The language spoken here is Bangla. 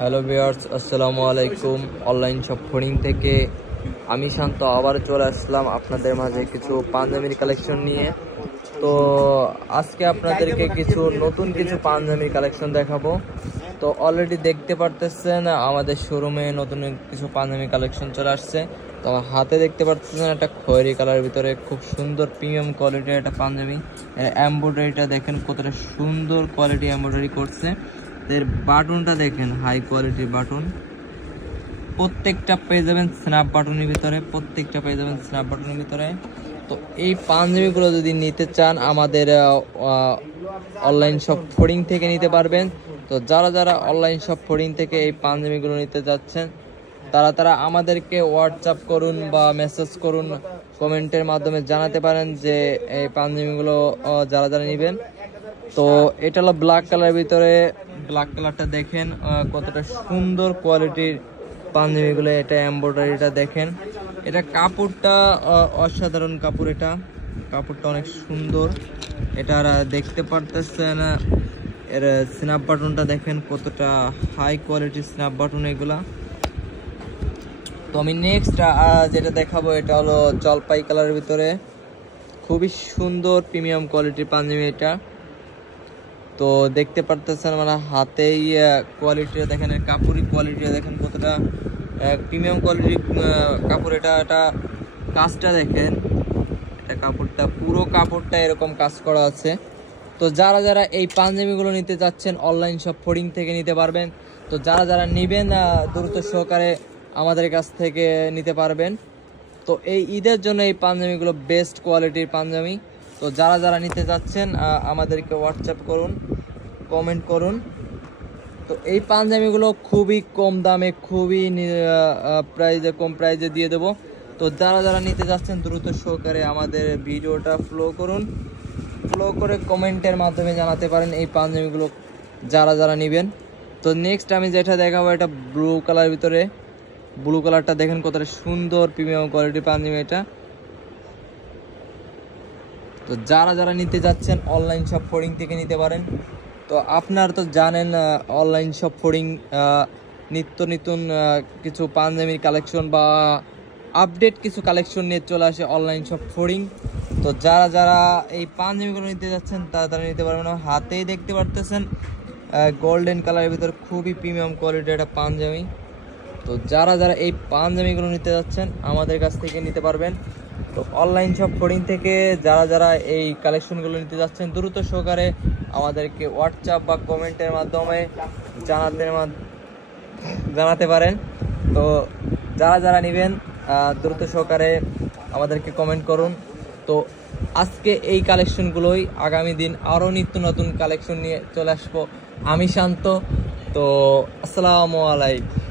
হ্যালো ভিউয়ার্স, আসসালামু আলাইকুম। অনলাইন শপ ফড়িং থেকে আমি শান্ত আবার চলে আসলাম আপনাদের মাঝে কিছু পাঞ্জাবির কালেকশন নিয়ে। তো আজকে আপনাদেরকে নতুন কিছু পাঞ্জাবির কালেকশন দেখাবো। তো অলরেডি দেখতে পারতেছেন আমাদের শোরুমে নতুন কিছু পাঞ্জাবি কালেকশন চলে আসছে। তো হাতে দেখতে পারতেছেন একটা খয়েরি কালারের ভিতরে খুব সুন্দর প্রিমিয়াম কোয়ালিটির একটা পাঞ্জাবি। এমব্রয়ডারিটা দেখেন কতটা সুন্দর কোয়ালিটি এমব্রয়ডারি করছে। এর বাটনটা দেখেন, হাই কোয়ালিটির বাটন। প্রত্যেকটা পেয়ে যাবেন স্ন্যাপ বাটনের ভিতরে, তো এই পাঞ্জাবিগুলো যদি নিতে চান আমাদের অনলাইন শপ ফড়িং থেকে নিতে পারবেন। তো যারা অনলাইন শপ ফড়িং থেকে এই পাঞ্জাবিগুলো নিতে যাচ্ছেন তারা আমাদেরকে হোয়াটসঅ্যাপ করুন বা মেসেজ করুন, কমেন্টের মাধ্যমে জানাতে পারেন যে এই পাঞ্জাবিগুলো যারা নেবেন। তো এটা হলো ব্ল্যাক কালারের ভিতরে। ব্ল্যাক কালারটা দেখেন কতটা সুন্দর কোয়ালিটির পাঞ্জাবিগুলো। এটা এমব্রয়ডারিটা দেখেন, এটা কাপড়টা অসাধারণ কাপড়। এটা কাপড়টা অনেক সুন্দর। এটা দেখতে পারতেছেন এর স্ন্যাপ বাটনটা দেখেন কতটা হাই কোয়ালিটির স্ন্যাপ বাটন এগুলা। তো আমি নেক্সট যেটা দেখাবো এটা হলো জলপাই কালারের ভিতরে, খুবই সুন্দর প্রিমিয়াম কোয়ালিটির পাঞ্জাবি এটা। তো দেখতে পারতেছেন মানে হাতেই কোয়ালিটিটা দেখেন, কাপড়ি কোয়ালিটিটা দেখেন কতটা প্রিমিয়াম কোয়ালিটির কাপড়। এটা কাজটা দেখেন, এটা কাপড়টা পুরো কাপড়টা এরকম কাজ করা আছে। তো যারা এই পাঞ্জাবিগুলো নিতে যাচ্ছেন অনলাইন শপ ফড়িং থেকে নিতে পারবেন। তো যারা নেবেন দ্রুত সহকারে আমাদের কাছ থেকে নিতে পারবেন। তো এই ঈদের জন্য এই পাঞ্জাবিগুলো বেস্ট কোয়ালিটির পাঞ্জাবি। তো যারা নিতে যাচ্ছেন আমাদেরকে হোয়াটসঅ্যাপ করুন, কমেন্ট করুন। তো এই পাঞ্জাবিগুলো খুবই কম দামে, খুবই কম প্রাইজে দিয়ে দেবো। তো যারা নিতে যাচ্ছেন দ্রুত সহকারে আমাদের ভিডিওটা ফলো করে কমেন্টের মাধ্যমে জানাতে পারেন এই পাঞ্জাবিগুলো যারা নেবেন। তো নেক্সট আমি যেটা দেখাবো এটা ব্লু কালারের ভিতরে। ব্লু কালারটা দেখেন কতটা সুন্দর প্রিমিয়াম কোয়ালিটির পাঞ্জাবি এটা। তো যারা নিতে যাচ্ছেন অনলাইন শপ ফড়িং থেকে নিতে পারেন। তো আপনারা তো জানেন অনলাইন শপ ফড়িং নিত্য নতুন কিছু পাঞ্জাবির কালেকশন বা আপডেট কিছু কালেকশন নিয়ে চলে আসে অনলাইন শপ ফড়িং। তো যারা এই পাঞ্জাবিগুলো নিতে যাচ্ছেন তারা নিতে পারবেন। হাতেই দেখতে পারতেছেন গোল্ডেন কালারের ভিতরে খুবই প্রিমিয়াম কোয়ালিটির একটা পাঞ্জাবি। তো যারা এই পাঞ্জাবিগুলো নিতে যাচ্ছেন আমাদের কাছ থেকে নিতে পারবেন। তো অনলাইন শপ ফড়িং থেকে যারা এই কালেকশনগুলো নিতে যাচ্ছেন দ্রুত সহকারে আমাদেরকে হোয়াটসঅ্যাপ বা কমেন্টের মাধ্যমে জানাতে পারেন। তো যারা নেবেন দ্রুত সহকারে আমাদেরকে কমেন্ট করুন। তো আজকে এই কালেকশনগুলোই, আগামী দিন আরও নিত্য নতুন কালেকশন নিয়ে চলে আসবো আমি শান্ত। তো আসসালামু আলাইকুম।